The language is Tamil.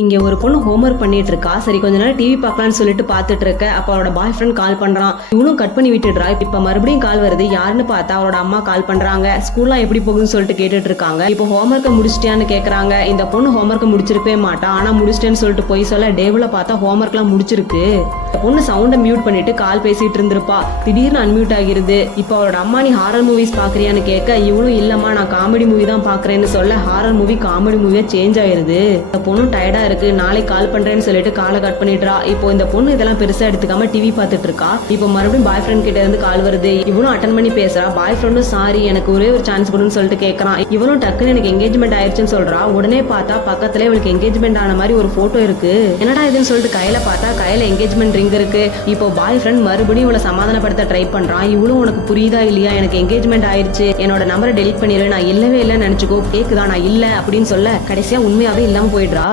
இங்க ஒரு பொண்ணு ஹோம்ஒர்க் பண்ணிட்டு இருக்கா. சரி கொஞ்ச நேரம் டிவி பார்க்கலாம்னு சொல்லிட்டு பாத்துட்டு இருக்க. அப்ப அவளோட பாய் ஃப்ரெண்ட் கால் பண்றான். இவனும் கட் பண்ணி விட்டுடுறா. இப்ப மறுபடியும் கால் வருது. யாருன்னு பார்த்தா அவளோட அம்மா கால் பண்றாங்க. ஸ்கூல்லாம் எப்படி போகுதுன்னு சொல்லிட்டு கேட்டுட்டு இருக்காங்க. இப்போ ஹோம்ஒர்க்கை முடிச்சிட்டியான்னு கேக்குறாங்க. இந்த பொண்ணு ஹோம்ஒர்க்கை முடிச்சிருக்கவே மாட்டா. ஆனா முடிச்சிட்டேன்னு சொல்லிட்டு போய் சொல்ல டேபிள பார்த்தா ஹோம்ஒர்க்லாம் முடிச்சிருக்கு. பொண்ணு சவுண்டை மியூட் பண்ணிட்டு கால் பேசிட்டு இருந்திருப்பா. திடீர்னு அன்மியூட் ஆகிருது. இப்போ அவளோட அம்மா நீ ஹாரர் மூவிஸ் பாக்குறியான்னு கேட்க இவளும் இல்லம்மா நான் காமெடி மூவி தான் பாக்குறேன்னு சொல்ல ஹாரர் மூவி காமெடி மூவியா சேஞ்ச் ஆயிருது. இந்த பொண்ணு டயர்டா இருக்கு நாளைக்கு கால் பண்றேன்னு சொல்லிட்டு காலை கட் பண்ணிடுறா. இப்போ இந்த பொண்ணு இதெல்லாம் பெருசா எடுத்துக்காம டிவி பார்த்துட்டு இருக்கா. இப்போ மறுபடியும் பாய் ஃப்ரெண்ட் கிட்ட இருந்து கால் வருது. இவனும் அட்டன் பண்ணி பேசுறா. பாய் ஃப்ரெண்டும் சாரி எனக்கு ஒரே ஒரு சான்ஸ் கொடுன்னு சொல்லிட்டு கேட்கறான். இவனும் டக்குன்னு எனக்கு எங்கேஜ்மெண்ட் ஆயிடுச்சுன்னு சொல்றா. உடனே பார்த்தா பக்கத்துல இவளுக்கு எங்கேஜ்மெண்ட் ஆன மாதிரி ஒரு போட்டோ இருக்கு. என்னடா இதுன்னு சொல்லிட்டு கையில பார்த்தா கையில எங்கேஜ்மெண்ட் ரிங் இருக்கு. இப்போ பாய் ஃப்ரெண்ட் மறுபடியும் இவளை சமாதானப்படுத்த ட்ரை பண்றான். இவளும் உனக்கு புரியுதா இல்லையா எனக்கு எங்கேஜ்மெண்ட் ஆயிடுச்சு என்னோட நம்பரை டெலிட் பண்ணிடு நான் இல்லவே இல்லைன்னு நினைச்சுக்கோ கேக்குதா நான் இல்ல அப்படின்னு சொல்ல கடைசியா உண்மையாவே இல்லாம போயிடுறா.